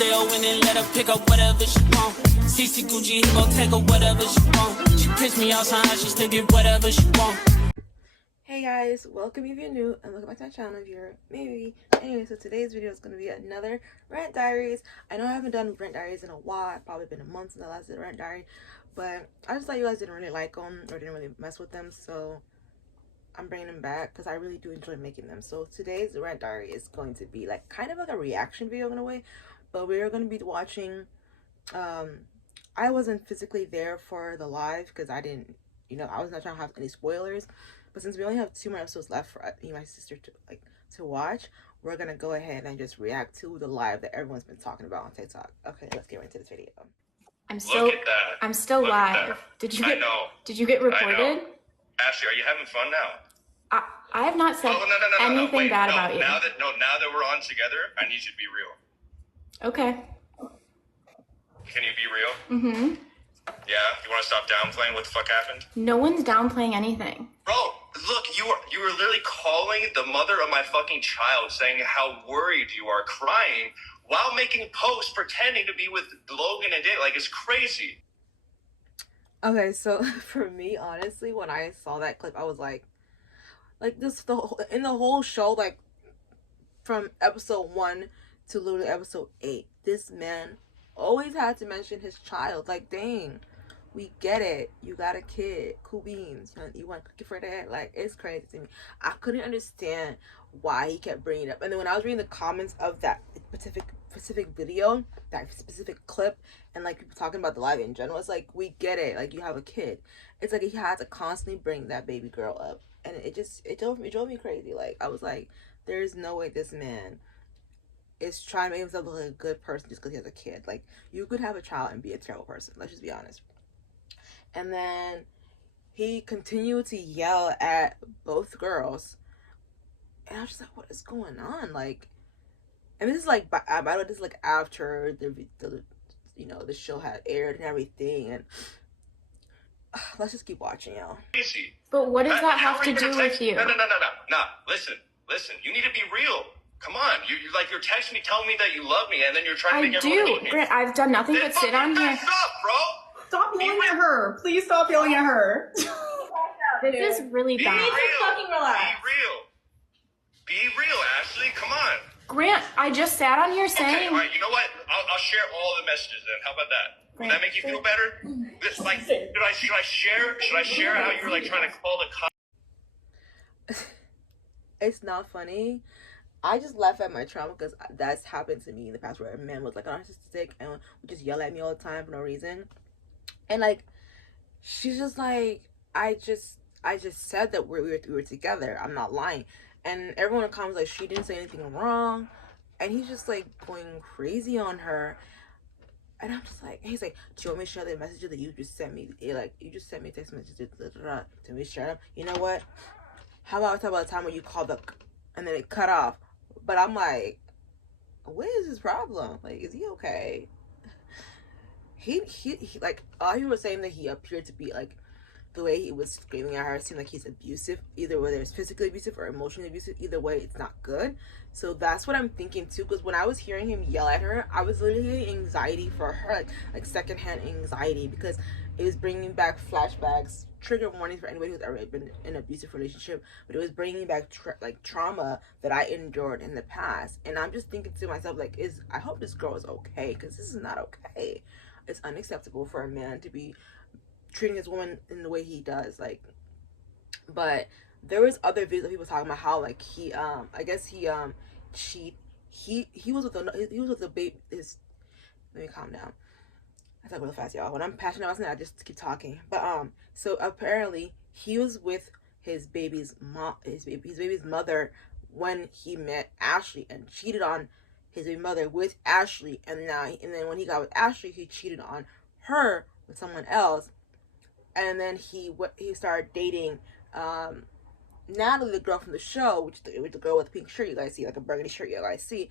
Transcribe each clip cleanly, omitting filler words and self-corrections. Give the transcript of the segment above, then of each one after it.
stay on and let her pick up whatever she want. CC Gucci, he gon' take her whatever she want. She piss me off somehow, she still get whatever she want. Hey guys, welcome if you're new and welcome back to my channel if you're maybe. Anyway, so today's video is going to be another rant diaries. I know I haven't done rant diaries in a while. It's probably been a month since I last did a rant diary, but I just thought you guys didn't really like them or didn't really mess with them, so I'm bringing them back because I really do enjoy making them. So today's rant diary is going to be like kind of like a reaction video in a way, but we're going to be watching I wasn't physically there for the live because I didn't, I was not trying to have any spoilers. But since we only have 2 more episodes left for me and my sister to watch, we're gonna go ahead and just react to the live that everyone's been talking about on TikTok. Okay, let's get right into this video. I'm still live. Did you get reported? Ashley, are you having fun now? I have not said anything bad about you. Now that we're on together, I need you to be real. Okay. Can you be real? Mm-hmm. Yeah? You want to stop downplaying what the fuck happened? No one's downplaying anything. Bro, look, you were literally calling the mother of my fucking child, saying how worried you are, crying, while making posts pretending to be with Logan and Dave. Like, it's crazy. Okay, so for me, honestly, when I saw that clip, I was like this, in the whole show, like, from episode 1 to literally episode 8, this man always had to mention his child. Like, dang, we get it, you got a kid, cool beans, you want cookie for that? Like, it's crazy to me. I couldn't understand why he kept bringing it up. And then when I was reading the comments of that specific video, that specific clip, and like people talking about the live in general, it's like, we get it, like, you have a kid. It's like he had to constantly bring that baby girl up, and it drove me crazy. Like, I was like, there's no way this man is trying to make himself look like a good person just because he has a kid. Like, you could have a child and be a terrible person, let's just be honest. And then he continued to yell at both girls, and I was just like, what is going on? Like, and this is like, by the way, this is like after the show had aired and everything, and let's just keep watching, y'all. But what does that have to do with you? No. Listen, you need to be real. Come on, you're texting me, telling me that you love me, and then you're trying to make everyone hate me. Grant, I've done nothing but sit on here. Stop, bro. Stop yelling at her. Please stop yelling at her. This is really bad. You need to fucking relax. Be real, Ashley. Come on. Grant, I just sat on here saying... Okay, all right, you know what? I'll share all the messages then. How about that? Would that make you feel better? This, like, should I share how you were like trying to call the cops? It's not funny. I just laugh at my trauma because that's happened to me in the past, where a man was like narcissistic and would just yell at me all the time for no reason. And like, she's just like, I just said that we were together. I'm not lying. And everyone in the comments like, she didn't say anything wrong. And he's just like going crazy on her. And I'm just like, he's like, do you want me to share the messages that you just sent me? Like, you just sent me text messages to me share them. You know what? How about I talk about the time when you called up and then it cut off? But I'm like, what is his problem? Like, is he okay? He like, all he was saying that he appeared to be like, the way he was screaming at her seemed like he's abusive, either whether it's physically abusive or emotionally abusive. Either way, it's not good. So that's what I'm thinking too, because when I was hearing him yell at her, I was literally getting anxiety for her, like secondhand anxiety, because it was bringing back flashbacks, trigger warnings for anybody who's ever been in an abusive relationship, but it was bringing back trauma that I endured in the past. And I'm just thinking to myself, like, I hope this girl is okay, because this is not okay. It's unacceptable for a man to be treating his woman in the way he does. Like, but there was other videos of people talking about how, like, he I guess he was with the baby. Let me calm down. I talk real fast, y'all. When I'm passionate about something, I just keep talking. But so apparently he was with his baby's mother when he met Ashley, and cheated on his baby mother with Ashley, and then when he got with Ashley, he cheated on her with someone else. And then he started dating Natalie, the girl from the show, which is the girl with the pink shirt you guys see, like a burgundy shirt you guys see.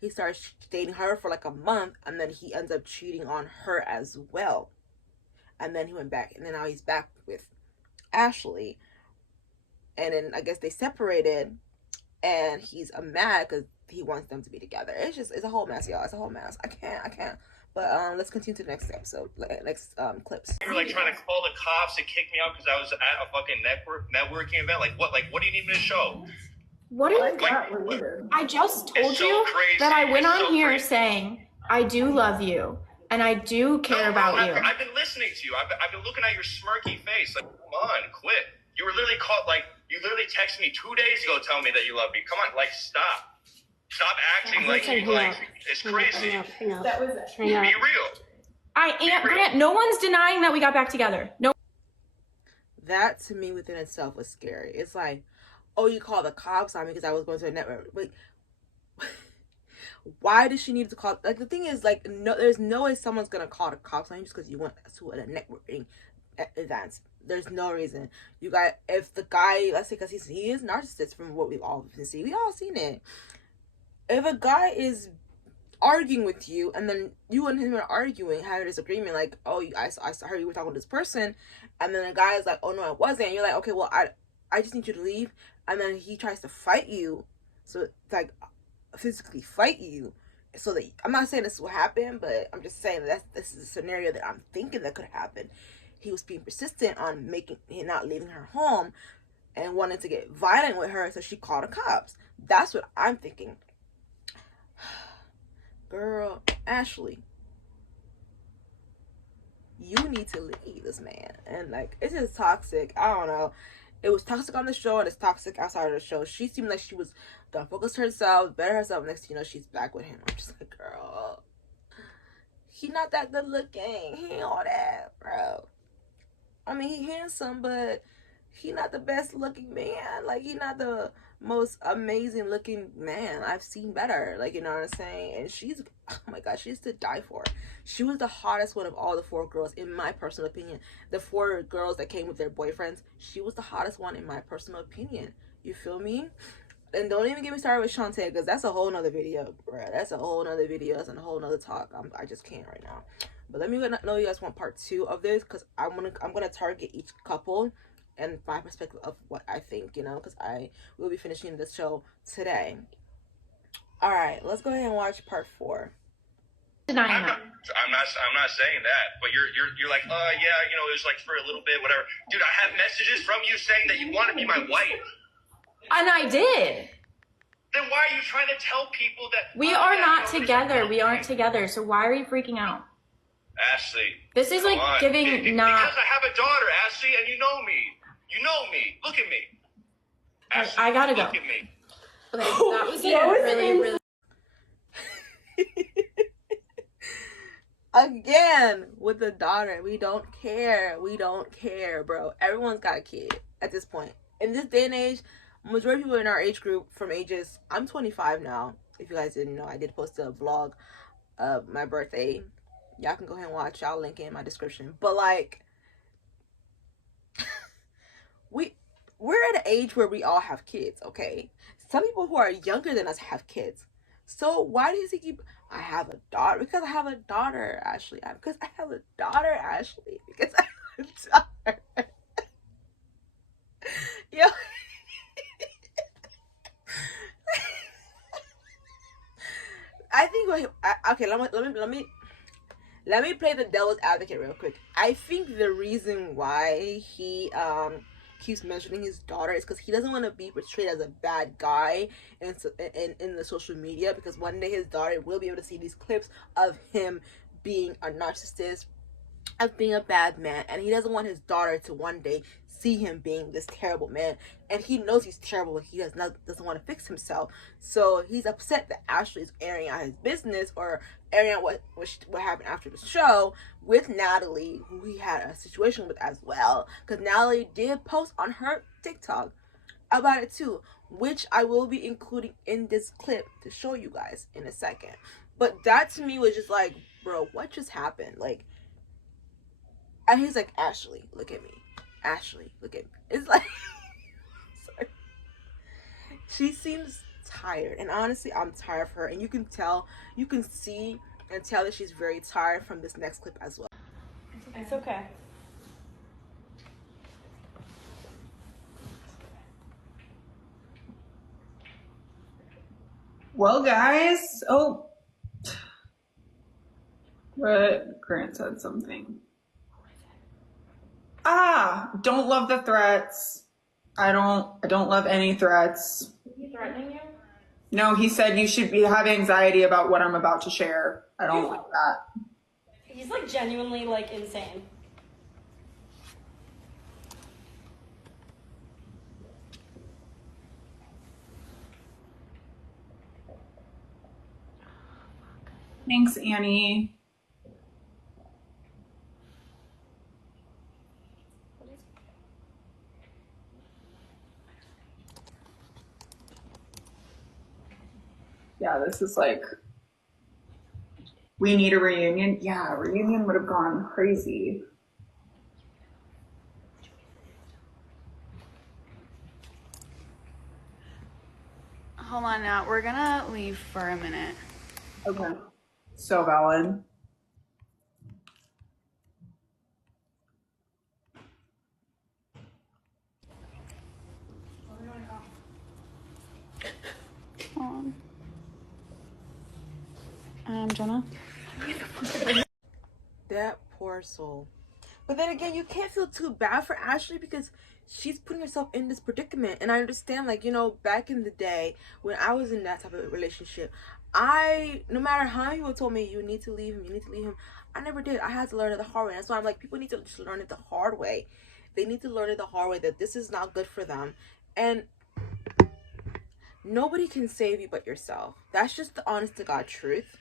He starts dating her for like a month, and then he ends up cheating on her as well. And then he went back, and then now he's back with Ashley. And then I guess they separated, and he's mad because he wants them to be together. It's a whole mess, y'all. It's a whole mess. I can't. But let's continue to the next episode, next clips. You were like trying to call the cops and kick me out because I was at a fucking networking event. Like what? Like what do you need me to show? What are Like you? that, we're weird. I just told It's so you crazy. that I went It's on so here crazy. saying I do love you and I do care about you. I've been listening to you. I've been looking at your smirky face. Like, come on, quit. You were literally caught. Like, you literally texted me 2 days ago telling me that you love me. Come on, like, stop. Stop acting like it's crazy. That was it. Be real. I am, Grant, no one's denying that we got back together. No. That to me within itself was scary. It's like, oh, you called the cops on me because I was going to a network. Like, why does she need to call? Like, the thing is, like, no, there's no way someone's gonna call the cops on you just because you went to a networking event. There's no reason. You got, if the guy, let's say, because he is narcissist from what we've all been seeing, we all seen it. If a guy is arguing with you and then you and him are arguing, having a disagreement, like, oh, I heard you were talking to this person, and then the guy is like, oh no, I wasn't, and you're like, okay, well, I just need you to leave, and then he tries to fight you, so like physically fight you, so that, I'm not saying this will happen, but I'm just saying that this is a scenario that I'm thinking that could happen. He was being persistent on not leaving her home and wanted to get violent with her, so she called the cops. That's what I'm thinking. Girl, Ashley, you need to leave this man. And like, it's just toxic. I don't know. It was toxic on the show and it's toxic outside of the show. She seemed like she was gonna focus herself, better herself. Next thing you know, she's back with him. I'm just like, girl, he not that good looking. He ain't all that, bro. I mean, he handsome, but he not the best looking man. Like, he not the most amazing looking man. I've seen better. Like, you know what I'm saying? And she's, oh my god, she's to die for. She was the hottest one of all the 4 girls, in my personal opinion. The 4 girls that came with their boyfriends, she was the hottest one in my personal opinion. You feel me? And don't even get me started with Shantae, because that's a whole nother video, bruh. That's a whole nother video. That's a whole nother talk. I just can't right now. But let me know you guys want part 2 of this, because I'm gonna target each couple and my perspective of what I think, you know, because I will be finishing the show today. All right, let's go ahead and watch part 4. I'm not saying that, but you're like, yeah, you know, it was like for a little bit, whatever. Dude, I have messages from you saying that you want to be my wife. And I did. Then why are you trying to tell people that We are not together. We aren't together. So why are you freaking out? Ashley? This is like giving not. Because I have a daughter, Ashley, and you know me. You know me. Look at me. Ashley, I gotta go. Look at me. Okay, that was really. Again, with the daughter, we don't care, bro. Everyone's got a kid at this point. In this day and age, majority of people in our age group from ages, I'm 25 now. If you guys didn't know, I did post a vlog of my birthday. Y'all can go ahead and watch. I'll link it in my description. But like, we're at an age where we all have kids, okay? Some people who are younger than us have kids. So why does he keep, I have a daughter? Because I have a daughter, Ashley. Because I have a daughter, Ashley. Because I have a daughter. Yo. I think, okay, let me play the devil's advocate real quick. I think the reason why he keeps mentioning his daughter is because he doesn't want to be portrayed as a bad guy in the social media, because one day his daughter will be able to see these clips of him being a narcissist, of being a bad man, and he doesn't want his daughter to one day see him being this terrible man. And he knows he's terrible, but he doesn't want to fix himself. So he's upset that Ashley is airing out his business, or airing out what happened after the show with Natalie, who he had a situation with as well. Because Natalie did post on her TikTok about it too, which I will be including in this clip to show you guys in a second. But that to me was just like, bro, what just happened? Like, and he's like, Ashley, look at me. Ashley, look at me. It's like, sorry. She seems tired, and honestly, I'm tired of her, and you can see and tell that she's very tired from this next clip as well. It's okay. Well, guys. Oh. What? Grant said something. Don't love the threats. I don't love any threats. Is he threatening you? No, he said you should have anxiety about what I'm about to share. I don't like that. He's like genuinely like insane. Thanks, Annie. Yeah, this is like, we need a reunion. Yeah, a reunion would have gone crazy. Hold on now. We're gonna leave for a minute. Okay. So valid. Jenna? That poor soul. But then again, you can't feel too bad for Ashley because she's putting herself in this predicament. And I understand, like, you know, back in the day when I was in that type of relationship, no matter how many people told me you need to leave him, I never did. I had to learn it the hard way. That's why I'm like, people need to just learn it the hard way. They need to learn it the hard way that this is not good for them. And nobody can save you but yourself. That's just the honest to God truth.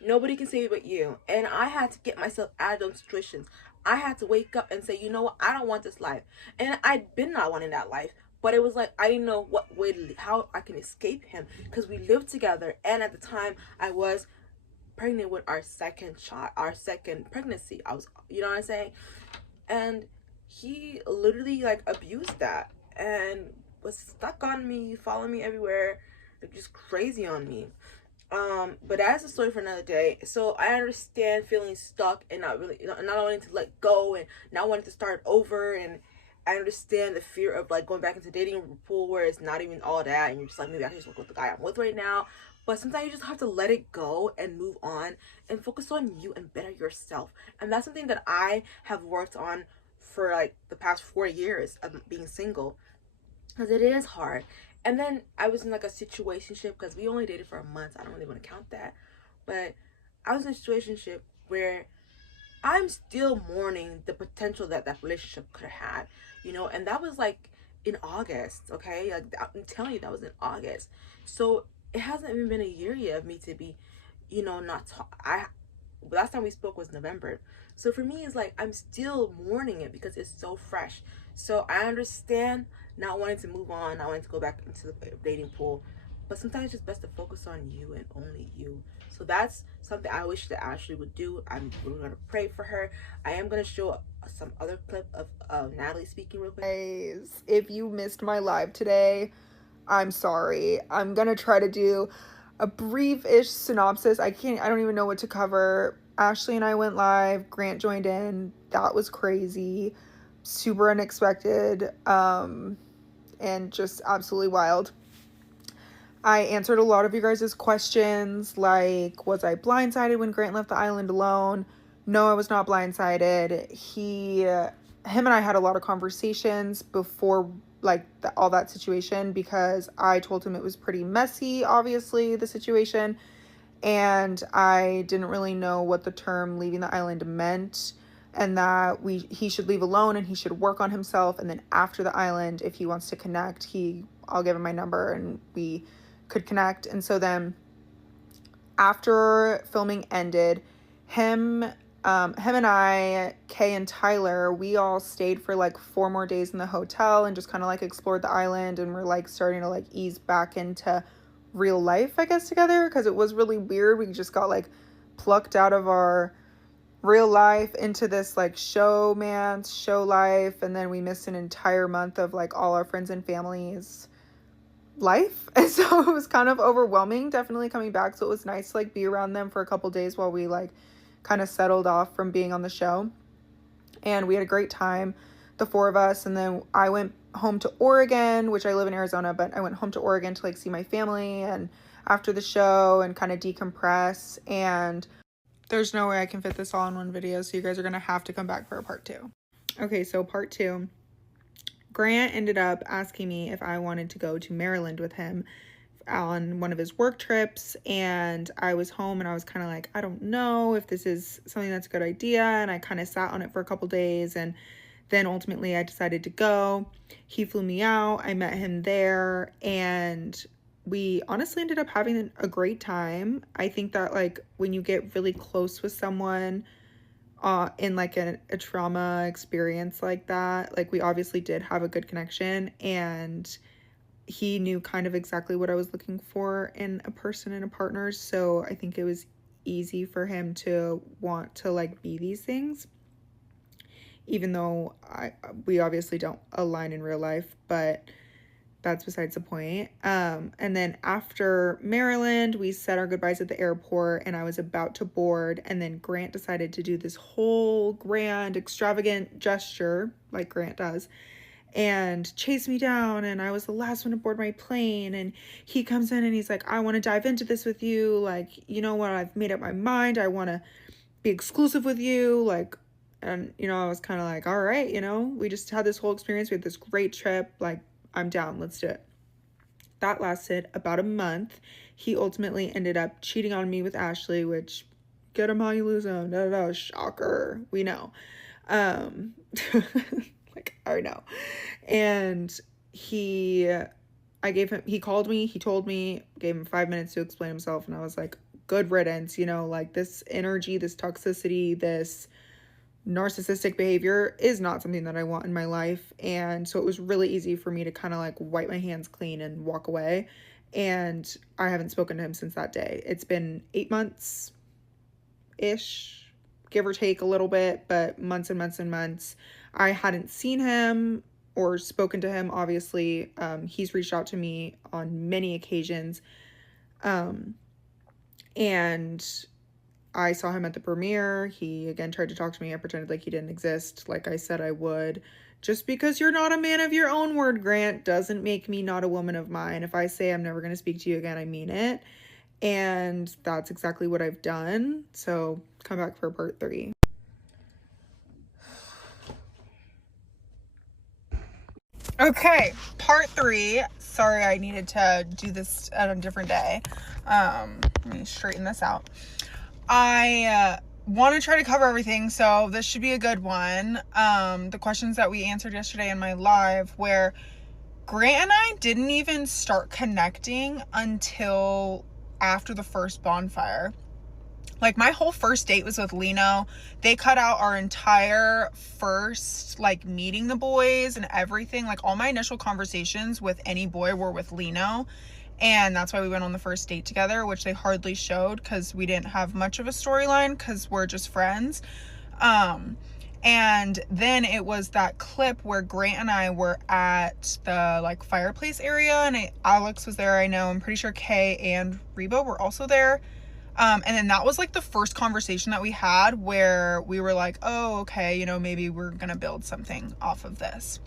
Nobody can save you but you. And I had to get myself out of those situations. I had to wake up and say, you know what, I don't want this life. And I'd been not wanting that life, but it was like I didn't know what way to, how I can escape him, because we lived together. And at the time I was pregnant with our second pregnancy. I was, you know what I'm saying? And he literally like abused that and was stuck on me, following me everywhere, like just crazy on me. But that's a story for another day. So I understand feeling stuck and not wanting to let go and not wanting to start over, and I understand the fear of like going back into dating pool where it's not even all that and you're just like, maybe I can just work with the guy I'm with right now. But sometimes you just have to let it go and move on and focus on you and better yourself. And that's something that I have worked on for like the past 4 years of being single, because it is hard. And then I was in like a situationship, because we only dated for a month. I don't really want to count that. But I was in a situationship where I'm still mourning the potential that that relationship could have had, you know, and that was like in August, okay? Like, I'm telling you, that was in August. So it hasn't even been a year yet of me to be, you know, last time we spoke was November. So for me, it's like I'm still mourning it because it's so fresh. So I understand not wanting to move on, not wanting to go back into the dating pool, but sometimes it's just best to focus on you and only you. So that's something I wish that Ashley would do. We're gonna pray for her. I am gonna show some other clip of Natalie speaking real quick. Guys, if you missed my live today, I'm sorry. I'm gonna try to do a brief-ish synopsis. I don't even know what to cover. Ashley and I went live. Grant joined in. That was crazy. Super unexpected. And just absolutely wild. I answered a lot of you guys' questions, like, was I blindsided when Grant left the island alone? No, I was not blindsided. Him and I had a lot of conversations before, like, all that situation, because I told him it was pretty messy, obviously, the situation, and I didn't really know what the term leaving the island meant, and that he should leave alone and he should work on himself, and then after the island, if he wants to connect, I'll give him my number and we could connect. And so then after filming ended, him and I, Kay and Tyler, we all stayed for like 4 more days in the hotel and just kind of like explored the island, and we're like starting to like ease back into real life, I guess, together, because it was really weird. We just got like plucked out of our real life into this like show life, and then we missed an entire month of like all our friends and families life, and so it was kind of overwhelming definitely coming back. So it was nice to like be around them for a couple days while we like kind of settled off from being on the show, and we had a great time, the 4 of us. And then I went home to Oregon, which I live in Arizona, but I went home to Oregon to like see my family and after the show and kind of decompress. And there's no way I can fit this all in one video, so you guys are gonna have to come back for a part 2. Okay, so part 2. Grant ended up asking me if I wanted to go to Maryland with him on one of his work trips, and I was home and I was kind of like, I don't know if this is something that's a good idea, and I kind of sat on it for a couple days, and then ultimately I decided to go. He flew me out, I met him there, and we honestly ended up having a great time. I think that like when you get really close with someone in like a trauma experience like that, like we obviously did have a good connection, and he knew kind of exactly what I was looking for in a person and a partner, so I think it was easy for him to want to like be these things, even though we obviously don't align in real life, but that's besides the point. And then after Maryland, we said our goodbyes at the airport, and I was about to board, and then Grant decided to do this whole grand extravagant gesture like Grant does and chase me down, and I was the last one to board my plane, and he comes in and he's like, I want to dive into this with you, like, you know what, I've made up my mind, I want to be exclusive with you, like, and you know, I was kind of like, all right, you know, we just had this whole experience, we had this great trip, like, I'm down, let's do it. That lasted about a month. He ultimately ended up cheating on me with Ashley, which, get him how you lose him, shocker, we know. Like, I know. And he called me, he told me, gave him 5 minutes to explain himself, and I was like, good riddance, you know, like this energy, this toxicity, this narcissistic behavior is not something that I want in my life. And so it was really easy for me to kind of like wipe my hands clean and walk away. And I haven't spoken to him since that day. It's been 8 months ish, give or take a little bit, but months and months and months. I hadn't seen him or spoken to him, obviously. He's reached out to me on many occasions. And I saw him at the premiere. He again tried to talk to me. I pretended like he didn't exist, like I said I would. Just because you're not a man of your own word, Grant, doesn't make me not a woman of mine. If I say I'm never going to speak to you again, I mean it. And that's exactly what I've done. So come back for part 3. Okay, part 3. Sorry, I needed to do this at a different day. Let me straighten this out. I want to try to cover everything, so this should be a good one. The questions that we answered yesterday in my live, where Grant and I didn't even start connecting until after the first bonfire. Like, my whole first date was with Lino. They cut out our entire first, like, meeting the boys and everything. Like, all my initial conversations with any boy were with Lino. And that's why we went on the first date together, which they hardly showed because we didn't have much of a storyline because we're just friends. And then it was that clip where Grant and I were at the, like, fireplace area. And Alex was there, I know. I'm pretty sure Kay and Reba were also there. And then that was like the first conversation that we had where we were like, oh, okay, you know, maybe we're going to build something off of this.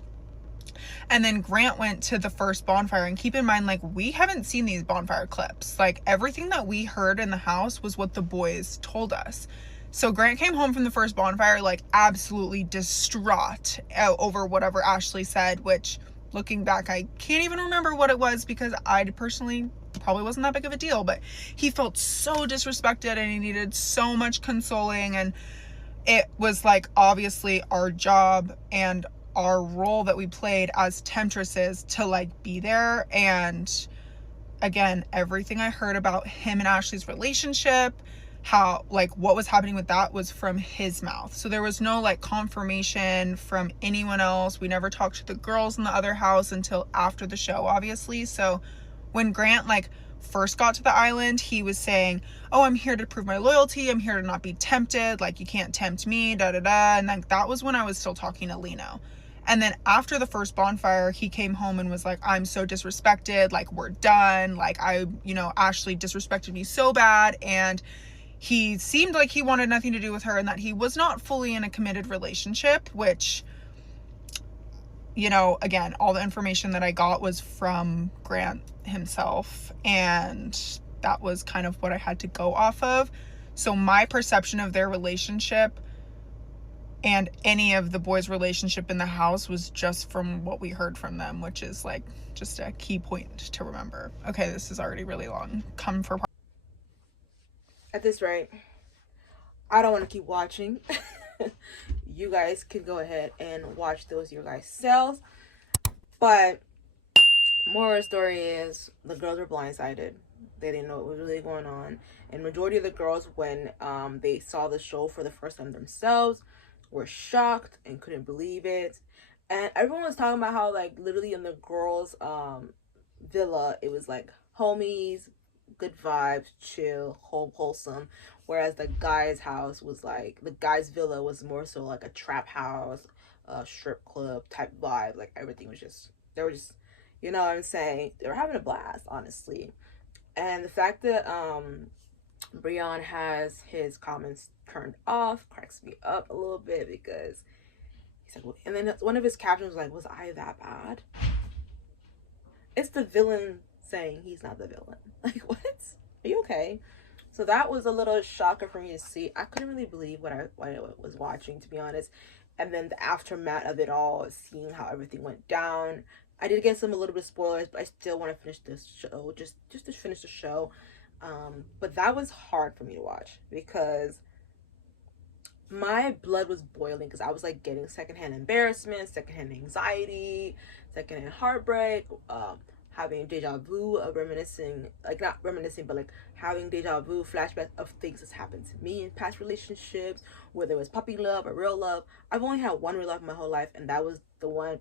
And then Grant went to the first bonfire, and keep in mind, like, we haven't seen these bonfire clips. Like, everything that we heard in the house was what the boys told us. So Grant came home from the first bonfire, like, absolutely distraught over whatever Ashley said, which, looking back, I can't even remember what it was because I personally probably wasn't that big of a deal, but he felt so disrespected and he needed so much consoling. And it was like, obviously our job and our role that we played as temptresses to like be there. And again, everything I heard about him and Ashley's relationship, how, like, what was happening with that was from his mouth. So there was no like confirmation from anyone else. We never talked to the girls in the other house until after the show, obviously. So when Grant like first got to the island, he was saying, oh, I'm here to prove my loyalty, I'm here to not be tempted, like, you can't tempt me, da da da. And like, that was when I was still talking to Lino. And then after the first bonfire, he came home and was like, I'm so disrespected, like, we're done, like, Ashley disrespected me so bad. And he seemed like he wanted nothing to do with her and that he was not fully in a committed relationship, which you know, again, all the information that I got was from Grant himself, and that was kind of what I had to go off of. So my perception of their relationship and any of the boys' relationship in the house was just from what we heard from them, which is like just a key point to remember. Okay, this is already really long. Come for At this rate, I don't want to keep watching. You guys can go ahead and watch those your guys' selves. But moral of the story is the girls were blindsided. They didn't know what was really going on. And majority of the girls, when they saw the show for the first time themselves, were shocked and couldn't believe it. And everyone was talking about how, like, literally in the girls' villa, it was like homies, good vibes, chill, wholesome. Whereas the guy's house was like, the guy's villa was more so like a trap house, a strip club type vibe. Like everything was just, they were just, you know what I'm saying? They were having a blast, honestly. And the fact that Breon has his comments turned off cracks me up a little bit, because he's like, and then one of his captions was like, was I that bad? It's the villain saying he's not the villain. Like, what? Are you okay? So that was a little shocker for me to see. I couldn't really believe what I was watching, to be honest. And then the aftermath of it all, seeing how everything went down. I did get some a little bit of spoilers, but I still want to finish this show, just to finish the show. But that was hard for me to watch, because my blood was boiling, because I was like getting secondhand embarrassment, secondhand anxiety, secondhand heartbreak, having deja vu of reminiscing, like not reminiscing, but like having deja vu flashbacks of things that's happened to me in past relationships, whether it was puppy love or real love. I've only had one real love in my whole life, and that was the one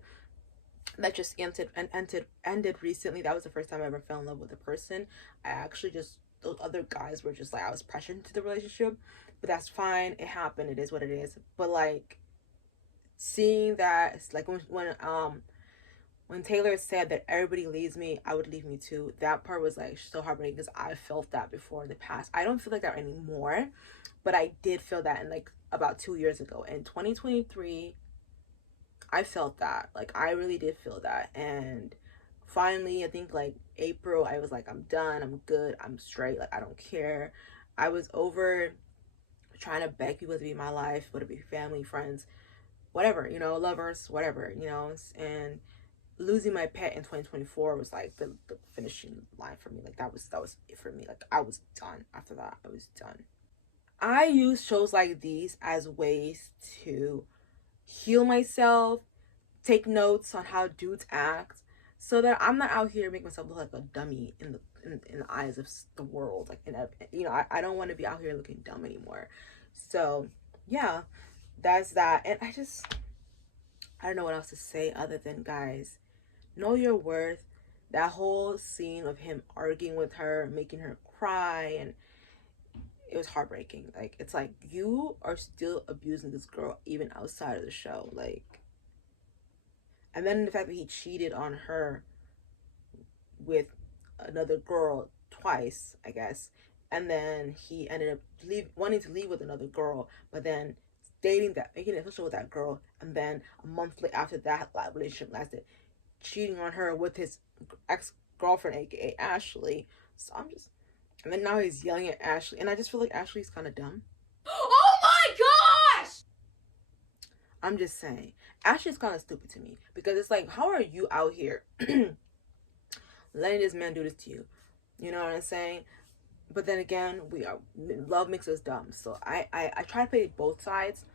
that just ended recently. That was the first time I ever fell in love with a person. I actually just, those other guys were just like, I was pressured into the relationship, but that's fine. It happened. It is what it is. But like seeing that, it's like when Taylor said that everybody leaves me, I would leave me too. That part was like so heartbreaking, because I felt that before in the past. I don't feel like that anymore, but I did feel that in like about 2 years ago. In 2023, I felt that. Like I really did feel that. And finally, I think like April, I was like, I'm done. I'm good. I'm straight. Like I don't care. I was over trying to beg people to be in my life, whether it be family, friends, whatever, you know, lovers, whatever, you know. And losing my pet in 2024 was like the finishing line for me. Like that was it for me. Like I was done. After that, I was done. I use shows like these as ways to heal myself, take notes on how dudes act, so that I'm not out here making myself look like a dummy in the eyes of the world. Like, you know, I don't want to be out here looking dumb anymore. So yeah, that's that. And I don't know what else to say other than, guys, know your worth. That whole scene of him arguing with her, making her cry, and it was heartbreaking. Like, it's like, you are still abusing this girl even outside of the show. Like, and then the fact that he cheated on her with another girl twice, I guess, and then he ended up wanting to leave with another girl, but then dating that, making it official with that girl, and then a month later, after that relationship lasted, cheating on her with his ex-girlfriend, aka Ashley. So I'm just, and then now he's yelling at Ashley, and I just feel like Ashley's kind of dumb. Oh my gosh! I'm just saying, Ashley's kind of stupid to me, because it's like, how are you out here letting this man do this to you? You know what I'm saying? But then again, love makes us dumb. So I try to play both sides.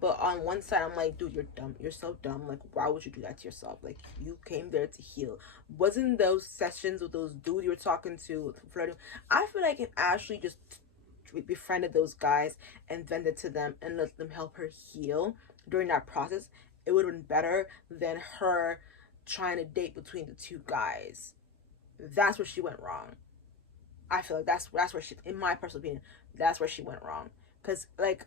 But on one side, I'm like, dude, you're dumb. You're so dumb. Like, why would you do that to yourself? Like, you came there to heal. Wasn't those sessions with those dudes you were talking to, flirting? I feel like if Ashley just befriended those guys and vented to them and let them help her heal during that process, it would have been better than her trying to date between the two guys. That's where she went wrong. I feel like that's where she, in my personal opinion, that's where she went wrong. Because like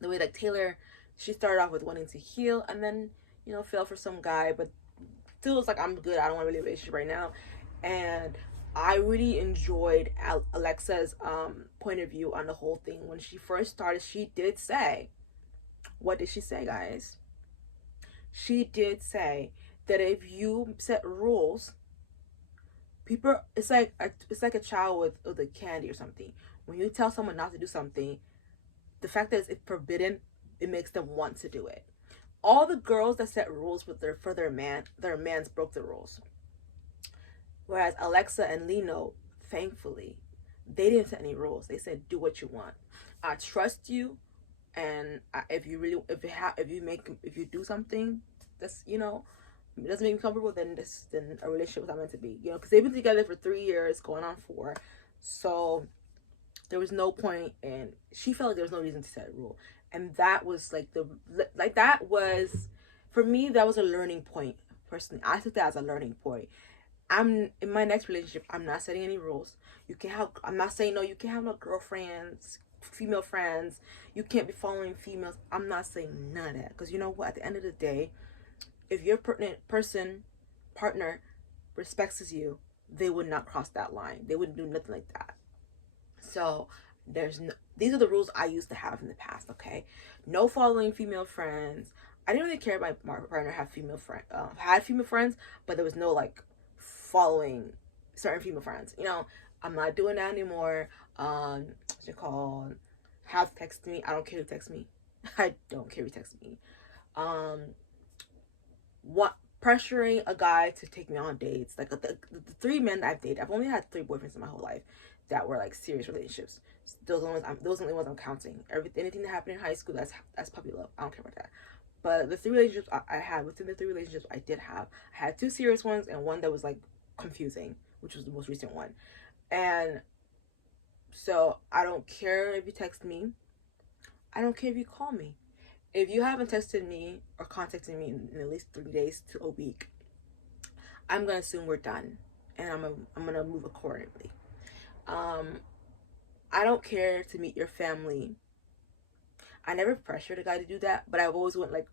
the way like Taylor, she started off with wanting to heal, and then, you know, fell for some guy, but still was like, I'm good, I don't want to be in a relationship right now. And I really enjoyed Alexa's point of view on the whole thing. When she first started, she did say, what did she say, guys? she did say that if you set rules, people, it's like a child with a candy or something. When you tell someone not to do something, the fact that it's forbidden, it makes them want to do it. All the girls that set rules with their mans broke the rules. Whereas Alexa and Lino, thankfully, they didn't set any rules. They said, do what you want. I trust you, and if you do something that's, you know, it doesn't make me comfortable, then a relationship was not meant to be, you know, because they've been together for 3 years, going on 4. So there was no point, and she felt like there was no reason to set a rule. And that was that was, for me, that was a learning point. Personally, I took that as a learning point. I'm in my next relationship, I'm not setting any rules. I'm not saying, no, you can't have no girlfriends, female friends, you can't be following females. I'm not saying none of that, because you know what, at the end of the day, if your partner respects you, they would not cross that line. They wouldn't do nothing like that. So these are the rules I used to have in the past. Okay, no following female friends. I didn't really care if my partner had female friends, but there was no like following certain female friends. You know, I'm not doing that anymore. What's it called? Have text me. I don't care who texts me. I don't care who texts me. What, pressuring a guy to take me on dates, like the 3 men that I've dated, I've only had 3 boyfriends in my whole life that were like serious relationships. Those are the only ones I'm counting. Anything that happened in high school, that's puppy love. I don't care about that. But the 3 relationships I had, within the 3 relationships I did have, I had 2 serious ones and one that was like confusing, which was the most recent one. And so I don't care if you text me. I don't care if you call me. If you haven't texted me or contacted me in at least 3 days to a week, I'm gonna assume we're done, and I'm gonna move accordingly. I don't care to meet your family. I never pressured a guy to do that, but I've always went like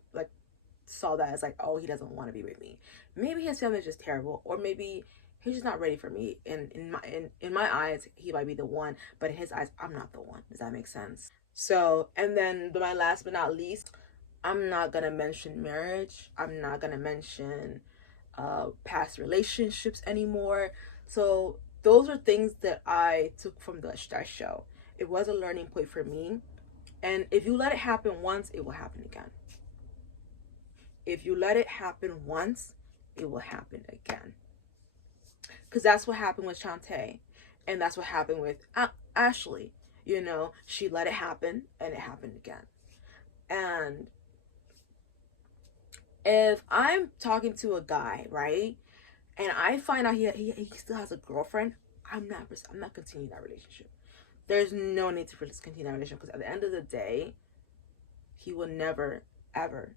saw that as like, oh, he doesn't want to be with me. Maybe his family is just terrible, or maybe he's just not ready for me. And in my eyes, he might be the one, but in his eyes, I'm not the one. Does that make sense? So, and then my last but not least, I'm not gonna mention marriage. I'm not gonna mention past relationships anymore. So those are things that I took from that show. It was a learning point for me. And if you let it happen once, it will happen again. If you let it happen once, it will happen again. Because that's what happened with Shantae. And that's what happened with Ashley. You know, she let it happen and it happened again. And if I'm talking to a guy, right, and I find out he still has a girlfriend, I'm not continuing that relationship. There's no need to continue that relationship, because at the end of the day, he will never, ever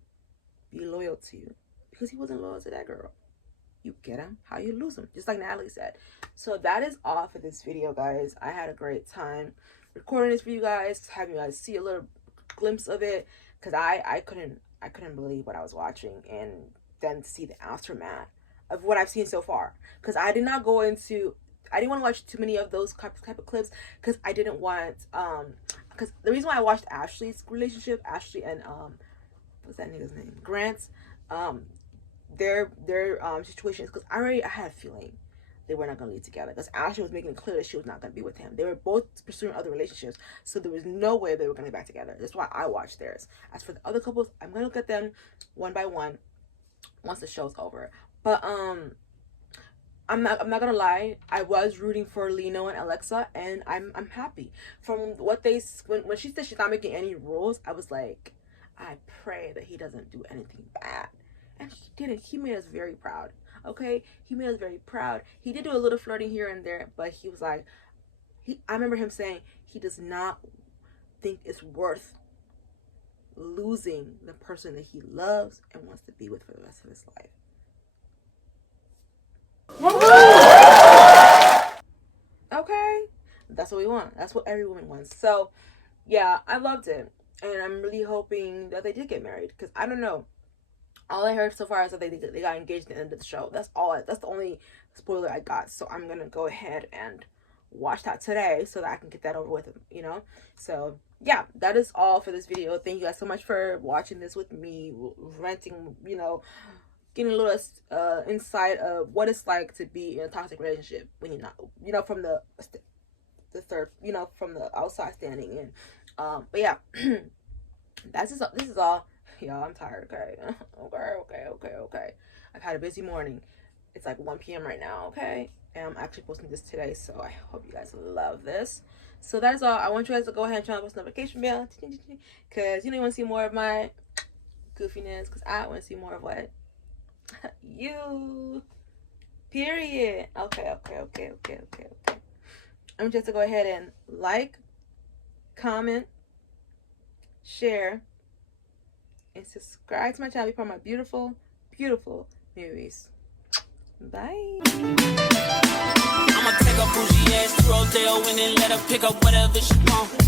be loyal to you, because he wasn't loyal to that girl. You get him, how you lose him, just like Natalie said. So that is all for this video, guys. I had a great time recording this for you guys, having you guys see a little glimpse of it, because I couldn't believe what I was watching, and then to see the aftermath of what I've seen so far. Because I didn't want to watch too many of those type of clips, because I didn't want because the reason why I watched Ashley's relationship, Ashley and what's that nigga's name, Grant, their situations, because I had a feeling they were not going to lead together, because Ashley was making it clear that she was not going to be with him. They were both pursuing other relationships, so there was no way they were going to get back together. That's why I watched theirs. As for the other couples, I'm going to look at them one by one once the show's over. But I'm not gonna lie, I was rooting for Lino and Alexa, and I'm happy. From what when she said she's not making any rules, I was like, I pray that he doesn't do anything bad. And he didn't. He made us very proud. Okay, he made us very proud. He did do a little flirting here and there, but he was like, I remember him saying he does not think it's worth losing the person that he loves and wants to be with for the rest of his life. Okay, that's what we want. That's what every woman wants. So yeah, I loved it, and I'm really hoping that they did get married, because I don't know, all I heard so far is that they got engaged at the end of the show. That's the only spoiler I got. So I'm gonna go ahead and watch that today so that I can get that over with, you know. So yeah, that is all for this video. Thank you guys so much for watching this with me, ranting, you know, getting a little insight of what it's like to be in a toxic relationship when you're not, you know, from the third, you know, from the outside standing in. But yeah, this is all. Y'all, I'm tired. Okay. I've had a busy morning. It's like 1 p.m. right now. Okay, and I'm actually posting this today, so I hope you guys love this. So that is all. I want you guys to go ahead and turn on the notification bell, because you know you want to see more of my goofiness, because I want to see more of what you. Period. Okay. I want you guys to go ahead and like, comment, share, and subscribe to my channel. Be part of my beautiful movies. Bye. I'ma take a bougie ass to Rodeo and then let her pick up whatever she want.